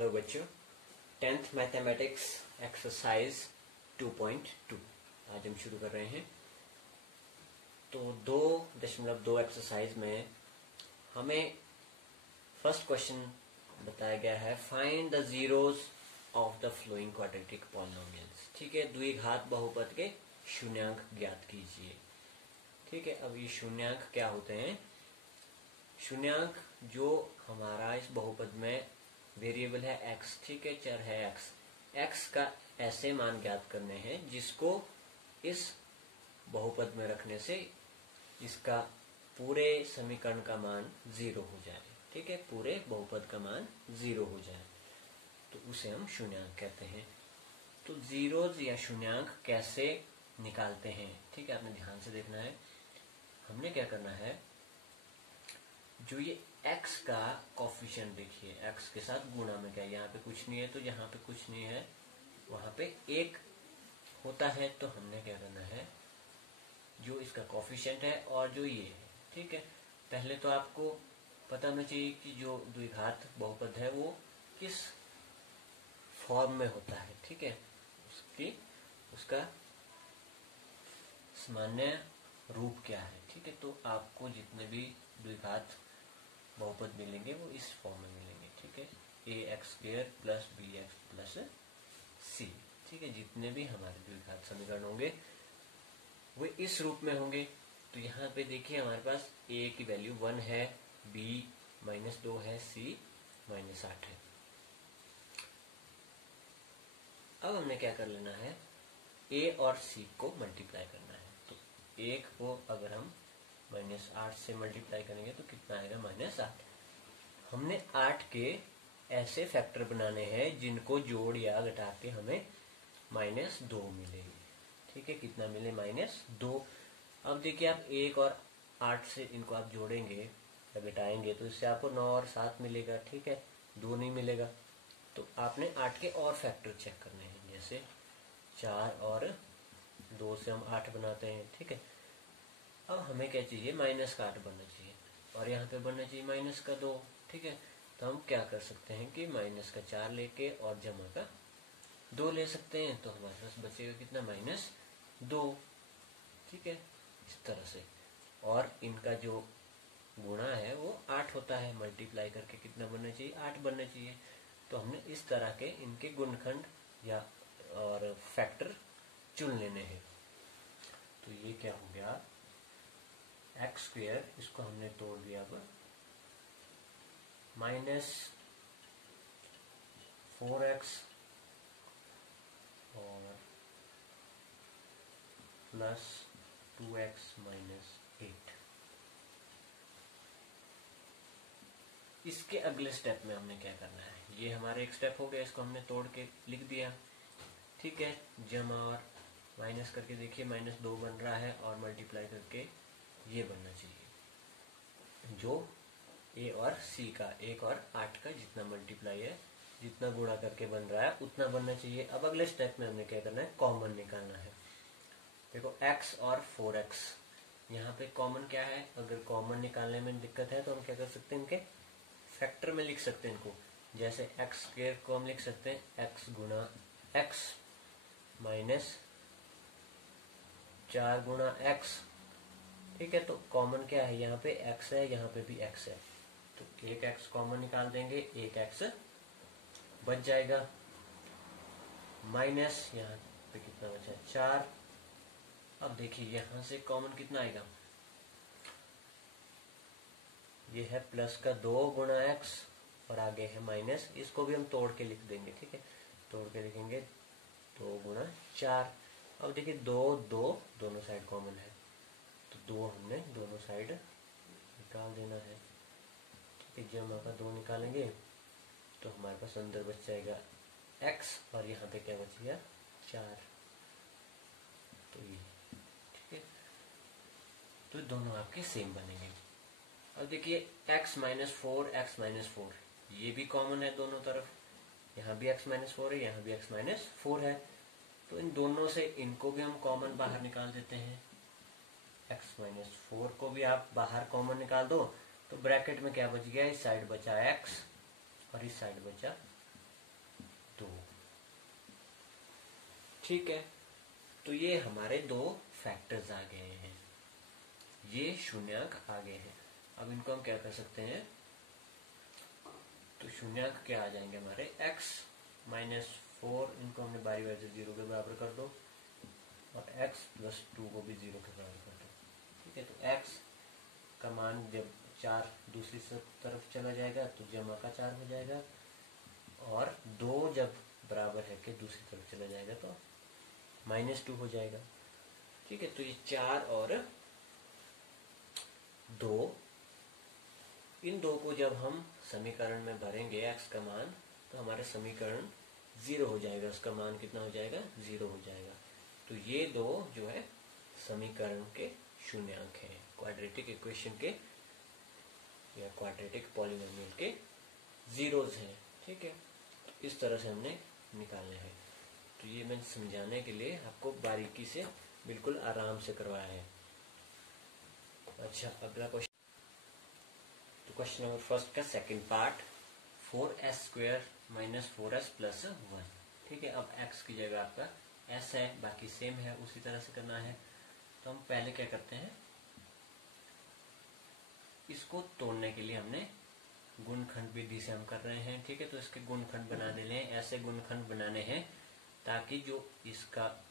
Hello बच्चों, 10th mathematics exercise 2.2 आज हम शुरू कर रहे हैं। तो 2.2 एक्सरसाइज में हमें फर्स्ट क्वेश्चन बताया गया है, find the zeros of the flowing quadratic polynomials. ठीक है, द्विघात बहुपद के शून्यांक ज्ञात कीजिए। ठीक है, अब ये शून्यांक क्या होते हैं? शून्यांक जो हमारा इस बहुपद में वेरिएबल है x, ठीक है, चर है x का ऐसे मान ज्ञात करने हैं जिसको इस बहुपद में रखने से इसका पूरे समीकरण का मान 0 हो जाए। ठीक है, पूरे बहुपद का मान 0 हो जाए तो उसे हम शून्यांक कहते हैं। तो जीरोज या शून्यांक कैसे निकालते हैं? ठीक है, आपने ध्यान से देखना है। हमने क्या करना है, जो ये x का कोफिशिएंट देखिए, x के साथ गुणा में क्या, यहाँ पे कुछ नहीं है तो यहाँ पे कुछ नहीं है, वहां पे 1 होता है। तो हमने क्या करना है, जो इसका कोफिशिएंट है और जो ये है, ठीक है, पहले तो आपको पता होना चाहिए कि जो द्विघात बहुपद है वो किस फॉर्म में होता है। ठीक है, उसका सामान्य रूप क्या है। ठीक है, तो आपको जितने भी द्विघात बहुपद मिलेंगे वो इस फॉर्म में मिलेंगे। ठीक है, ax² plus bx plus c। ठीक है, जितने भी हमारे द्विघात समीकरण होंगे वो इस रूप में होंगे। तो यहाँ पे देखिए हमारे पास a की वैल्यू 1 है, b -2 है, c -8 है। अब हमने क्या कर लेना है, a और c को मल्टीप्लाई करना है। तो 1 को अगर हम -8 से मल्टीप्लाई करेंगे तो कितना आएगा, -8। हमने 8 के ऐसे फैक्टर बनाने हैं जिनको जोड़ या घटा के हमें -2 मिलेगी। ठीक है, कितना मिले, -2। अब देखिए आप 1 और 8 से इनको आप जोड़ेंगे या घटाएंगे तो इससे आपको 9 और 7 मिलेगा। ठीक है, 2 नहीं मिलेगा। तो आपने 8 के और फैक्टर चेक करने हैं, जैसे 4 और 2 से हम 8 बनाते हैं। ठीक है, अब हमें क्या चाहिए, माइनस का 8 बनना चाहिए और यहाँ पे बनना चाहिए -2। ठीक है, तो हम क्या कर सकते हैं कि -4 लेके और जमा का 2 ले सकते हैं। तो हमारे पास बचेगा कितना, -2। ठीक है, इस तरह से। और इनका जो गुणा है वो 8 होता है, मल्टीप्लाई करके कितना बनना चाहिए, 8 बनना चाहिए। तो हमने इस तरह के इनके गुणनखंड या और फैक्टर चुन लेने हैं। तो ये क्या हो गया, x², इसको हमने तोड़ दिया। अब -4x और +2x -8। इसके अगले स्टेप में हमने क्या करना है, ये हमारे एक स्टेप हो गया, इसको हमने तोड़ के लिख दिया। ठीक है, जमा और माइनस करके देखिए -2 बन रहा है और मल्टीप्लाई करके ये बनना चाहिए, जो a और c का 1 और 8 का जितना मल्टीप्लाई है, जितना गुणा करके बन रहा है उतना बनना चाहिए। अब अगले स्टेप में हमने क्या करना है, कॉमन निकालना है। देखो x और 4x, यहाँ पे कॉमन क्या है, अगर कॉमन निकालने में दिक्कत है तो हम क्या कर सकते हैं, इनके फैक्टर में लिख सकते हैं इनको। जैसे x² को हम लिख सकते हैं x गुणा x -4 गुणा x। ठीक है, तो कॉमन क्या है, यहाँ पे x है, यहाँ पे भी x है, तो एक x कॉमन निकाल देंगे, एक x बच जाएगा, माइनस यहाँ पे कितना बचा, 4। अब देखिए यहाँ से कॉमन कितना आएगा, ये है +2 गुणा x और आगे है माइनस, इसको भी हम तोड़ के लिख देंगे। ठीक है, तोड़ के लिखेंगे 2 गुणा 4। अब देखिए 2 2 दोनों साइड कॉमन है, तो 2 हमने दोनों साइड निकाल देना है। ठीक है, जब हम आपका 2 निकालेंगे तो हमारे पास अंदर बच जाएगा x और यहाँ पे क्या बचेगा, 4। तो ये ठीक है, तो दोनों आपके सेम बनेंगे। अब देखिए x -4 x -4, ये भी कॉमन है दोनों तरफ, यहाँ भी x -4 है, यहाँ भी x -4 है। तो इन दोनों से इनको भी हम कॉमन बाहर निकाल देते हैं। x -4 को भी आप बाहर कॉमन निकाल दो तो ब्रैकेट में क्या बच गया, इस साइड बचा x और इस साइड बचा ठीक है, तो ये हमारे दो फैक्टर्स आ गए हैं, ये शून्यांक आ गए हैं। अब इनको हम क्या कर सकते हैं, तो शून्यांक क्या आ जाएंगे हमारे x -4, इनको हमने बारी बारी से 0 के बराबर कर दो, और x + 2 को भी 0 के बराबर कर दो। ठीक है, तो x का मान जब 4 दूसरी तरफ चला जाएगा तो जमा का 4 हो जाएगा, और 2 जब बराबर है कि दूसरी तरफ चला जाएगा तो -2 हो जाएगा। ठीक है, तो ये 4 और 2, इन दो को जब हम समीकरण में भरेंगे x का मान, तो हमारा समीकरण 0 हो जाएगा, उसका मान कितना हो जाएगा, 0 हो जाएगा। तो ये दो जो है समीकरण के शून्यांक हैं, क्वाड्रेटिक इक्वेशन के या क्वाड्रेटिक पॉलिनोमियल के जीरोज हैं। ठीक है, तो इस तरह से हमने निकालने हैं। तो ये मैं समझाने के लिए आपको बारीकी से बिल्कुल आराम से करवाया है। अच्छा, अगला क्वेश्चन, तो क्वेश्चन नंबर फर्स्ट का सेकंड पार्ट, 4s² - 4s + 1। ठीक है, अब x की जगह आपका s है, बाकी सेम है, उसी तरह से करना है। तो हम पहले क्या करते हैं, इसको तोड़ने के लिए हमने गुणनखंड विधि से हम कर रहे हैं। ठीक है, तो इसके गुणनखंड बनाने लें, ऐसे गुणनखंड बनाने हैं ताकि जो इसका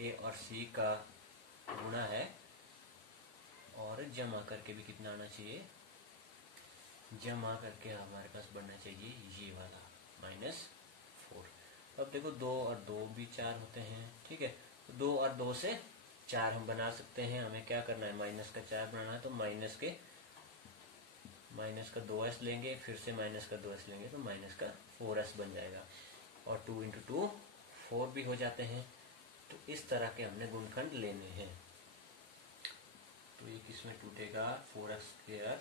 a और c का गुणा है, और जमा करके भी कितना आना चाहिए, जमा करके हमारे पास बनना चाहिए ये वाला -4। अब देखो 2 और 2 भी 4 होते हैं। ठीक है, तो 2 और 2 से 4 हम बना सकते हैं। हमें क्या करना है, -4 बनाना है, तो माइनस का 2s लेंगे, फिर से -2s लेंगे, तो -4s बन जाएगा, और 2 × 2 4 भी हो जाते हैं। तो इस तरह के हमने गुणनखंड लेने हैं। तो ये किसमें टूटेगा, 4s²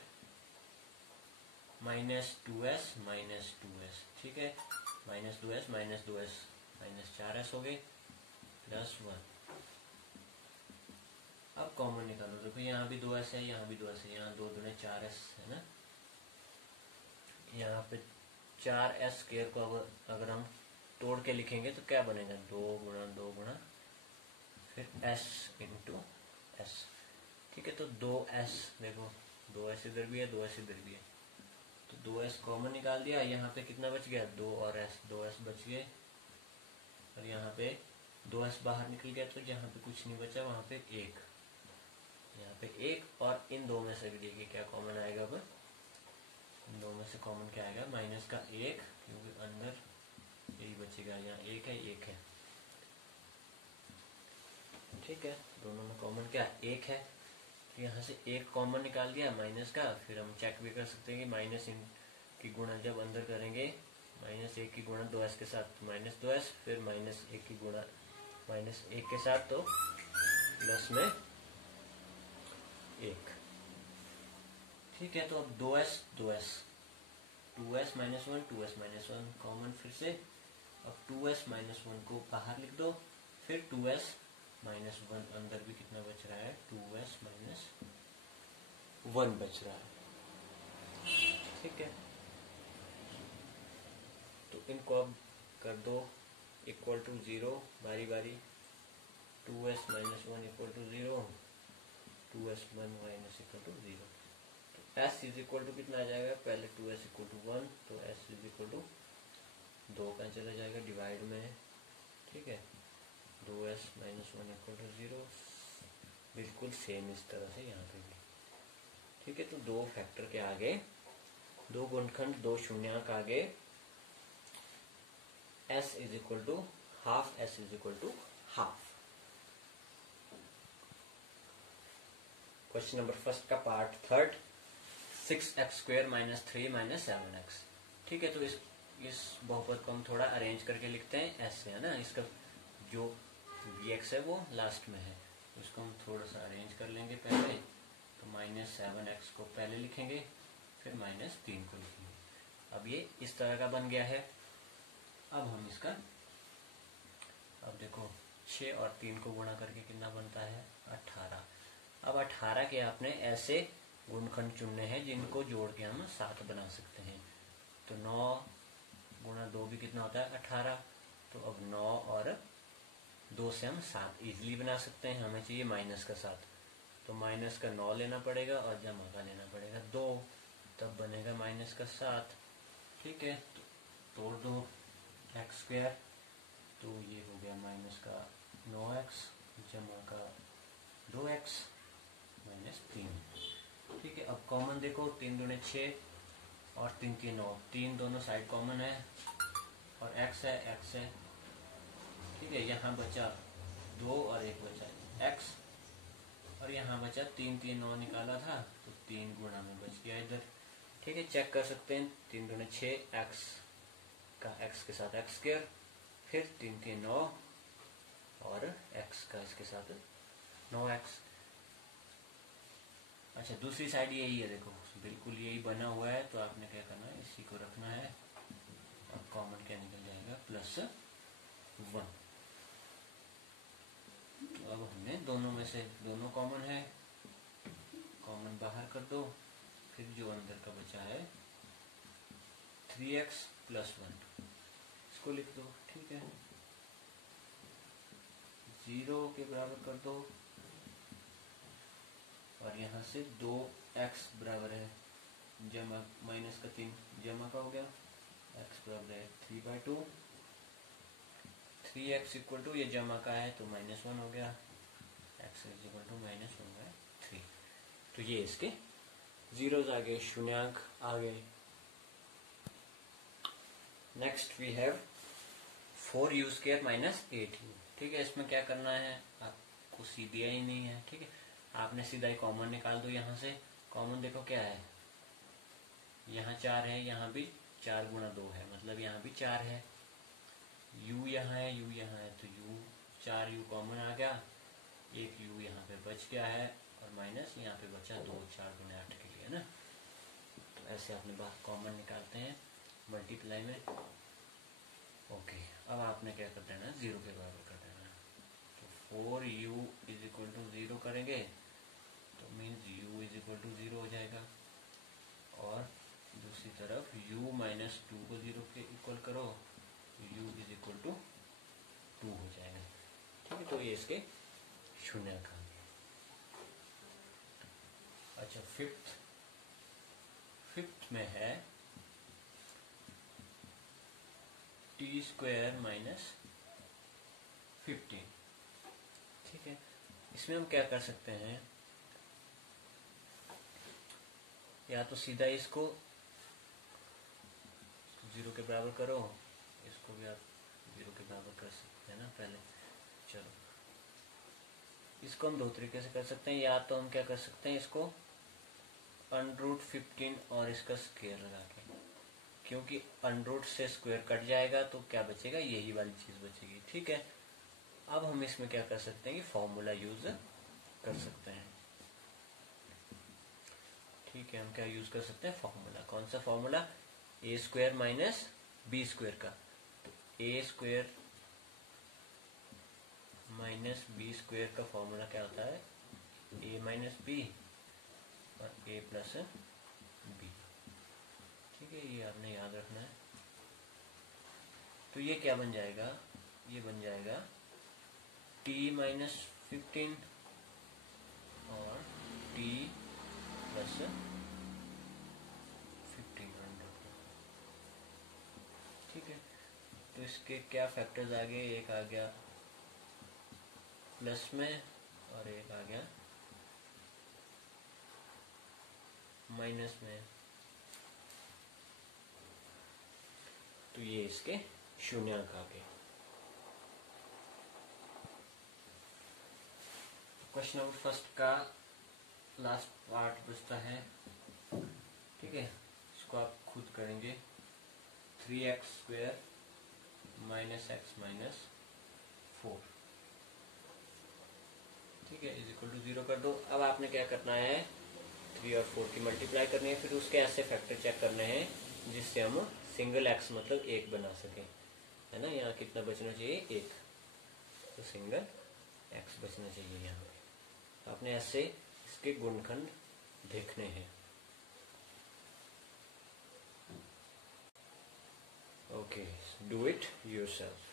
-2s - 2s। ठीक है, -2s - 2s -4s हो गए, +1। अब कॉमन निकालो, देखो यहाँ भी 2s है, यहाँ भी 2s है, यहाँ 2 दूने 4s है ना। यहाँ पे 4s² को अगर हम तोड़ के लिखेंगे तो क्या बनेगा, 2 × 2 × फिर s × s। ठीक है, तो 2s, देखो 2s इधर भी है, 2s इधर भी है, तो 2s कॉमन निकाल दिया। यहाँ पे कितना बच गया, 2 और s, 2s बच गए, और यहाँ पे 2s बाहर निकल गया, तो जहाँ पे कुछ नहीं बचा वहाँ पे 1, यहाँ पे 1, और इन दो में से भी देखिए क्या कॉमन आएगा। अब इन दो में से कॉमन क्या आएगा, -1, क्योंकि अंदर यही बचेगा, यहाँ 1 है, 1 है। ठीक है, दोनों में कॉमन क्या, 1 है, तो यहाँ से 1 कॉमन निकाल दिया माइनस का। फिर हम चेक भी कर सकते हैं कि माइनस की गुणा जब अंदर करेंगे, -1 की गुणा 2s के साथ -2s, फिर -1 की गुणा -1 के साथ, तो प्लस में 1। ठीक है, तो अब 2s 2s 2s - 1 2s - 1 common, फिर से अब 2s - 1 को बाहर लिख दो, फिर 2s - 1 अंदर भी कितना बच रहा है, 2s - 1 बच रहा है। ठीक है, तो इनको अब कर दो = 0 बारी बारी, 2s - 1 = 0, 2s - 1 - 0। तो s कितना आ जाएगा, पहले 2s = 1, तो s = 2 का चला जाएगा डिवाइड में। ठीक है, 2s - 1 = 0, बिल्कुल सेम इस तरह से यहाँ पे भी। ठीक है, तो 2 फैक्टर के आगे, 2 गुणनखंड, 2 शून्यांक आगे, s = half, s = half. Question number first का पार्ट थर्ड, 6x² - 3 - 7x। ठीक है, तो इस बहुपद को हम थोड़ा अरेंज करके लिखते हैं, ऐसे है ना, इसका जो vx है वो लास्ट में है, तो इसको हम थोड़ा सा अरेंज कर लेंगे पहले। तो -7x को पहले लिखेंगे, फिर -3 को लिखेंगे। अब ये इस तरह का बन गया है। अब हम इसका, अब देखो 6 और 3 को गुणा करके कितना बनता है, 18। अब 18 के आपने ऐसे गुणनखंड चुनने हैं जिनको जोड़ के हम 7 बना सकते हैं। तो 9 × 2 भी कितना होता है, 18। तो अब 9 और 2 से हम 7 इजीली बना सकते हैं। हमें चाहिए माइनस का 7, तो माइनस का 9 लेना पड़ेगा और जमा का लेना पड़ेगा 2, तब बनेगा माइनस का 7। ठीक है, तो तोड़ दो एक्स स्क्वायर, तो ये हो गया माइनस का 9x जमा का 2x माइनस 3। ठीक है, अब कॉमन देखो, 3 दूने 6 और 3 3 9, 3 दोनों साइड कॉमन है और x है। ठीक है, यहाँ बचा 2 और 1 बचा x, और यहाँ बचा 3 3 9 निकाला था तो 3 गुणा में बच गया इधर। ठीक है, चेक कर सकते हैं, 3 दूने 6 x का x के साथ x स्क्वायर, फिर 3 3 9 और x का इसके साथ 9x। अच्छा, दूसरी साइड यही है, देखो बिल्कुल यही बना हुआ है, तो आपने क्या करना है, इसी को रखना है। अब कॉमन क्या निकल जाएगा, +1। तो अब हमने दोनों में से दोनों कॉमन है, कॉमन बाहर कर दो, फिर जो अंदर का बचा है 3x + 1, इसको लिख दो। ठीक है, 0 के बराबर कर दो, और यहाँ से 2x बराबर है जमा माइनस का 3 जमा का हो गया, x बराबर है 3/2, 3x इक्वल टू, ये जमा का है तो -1 हो गया, x इक्वल टू -1/3। तो ये इसके जीरोज आ गए, शून्यांक आ गए। Next we have 4u² - 8u। ठीक है, इसमें क्या करना है, आपको सी दिया ही नहीं है। ठीक है, आपने सीधा ही कॉमन निकाल दो। यहाँ से कॉमन देखो क्या है, यहाँ 4 है, यहाँ भी 4 गुणा 2 है, मतलब यहाँ भी 4 है। u यहाँ है, u यहाँ है, तो u 4u कॉमन आ गया, एक u यहाँ पे बच गया है, और माइनस यहाँ पे बचा 2, 4 गुणे 8 के लिए ना। तो ऐसे अपने बात कॉमन निकालते हैं मल्टीप्लाई में। ओके, अब आपने क्या कर देना, 0 के बराबर कर देना। तो 4u = 0 करेंगे तो मीन्स u = 0 हो जाएगा, और दूसरी तरफ u - 2 को 0 के इक्वल करो, u = 2 हो जाएगा। ठीक है, तो ये इसके शून्यांक आ गए। अच्छा, फिफ्थ में है t² - 15। ठीक है, इसमें हम क्या कर सकते हैं, या तो सीधा इसको 0 के बराबर करो, इसको भी आप 0 के बराबर कर सकते हैं ना पहले। चलो, इसको हम 2 तरीके से कर सकते हैं, या तो हम क्या कर सकते हैं, इसको √15 और इसका स्क्वायर लगा के, क्योंकि √ से स्क्वायर कट जाएगा तो क्या बचेगा, यही वाली चीज बचेगी। ठीक है, अब हम इसमें क्या कर सकते हैं कि फॉर्मूला यूज कर सकते हैं। ठीक है, हम क्या यूज कर सकते हैं, फॉर्मूला। कौन सा फॉर्मूला, a² - b² का। तो a² - b² का फॉर्मूला क्या होता है, a - b और a + b। ठीक है, ये आपने याद रखना है। तो ये क्या बन जाएगा, ये बन जाएगा t - 15 और t + 1500। ठीक है, तो इसके क्या फैक्टर्स आ गए, एक आ गया प्लस में और एक आ गया माइनस में, तो ये इसके शून्यांक आ गए। क्वेश्चन नंबर फर्स्ट का लास्ट पार्ट बचता है। ठीक है, इसको आप खुद करेंगे, 3x² - x - 4। ठीक है, = 0 कर दो। अब आपने क्या करना है, 3 और 4 की मल्टीप्लाई करनी है, फिर उसके ऐसे फैक्टर चेक करने हैं जिससे हम सिंगल x मतलब 1 बना सकें, है ना। यहाँ कितना बचना चाहिए, 1, तो सिंगल x बचना चाहिए यहाँ पे। आपने ऐसे इसके गुणनखंड देखने हैं। Okay, do it yourself.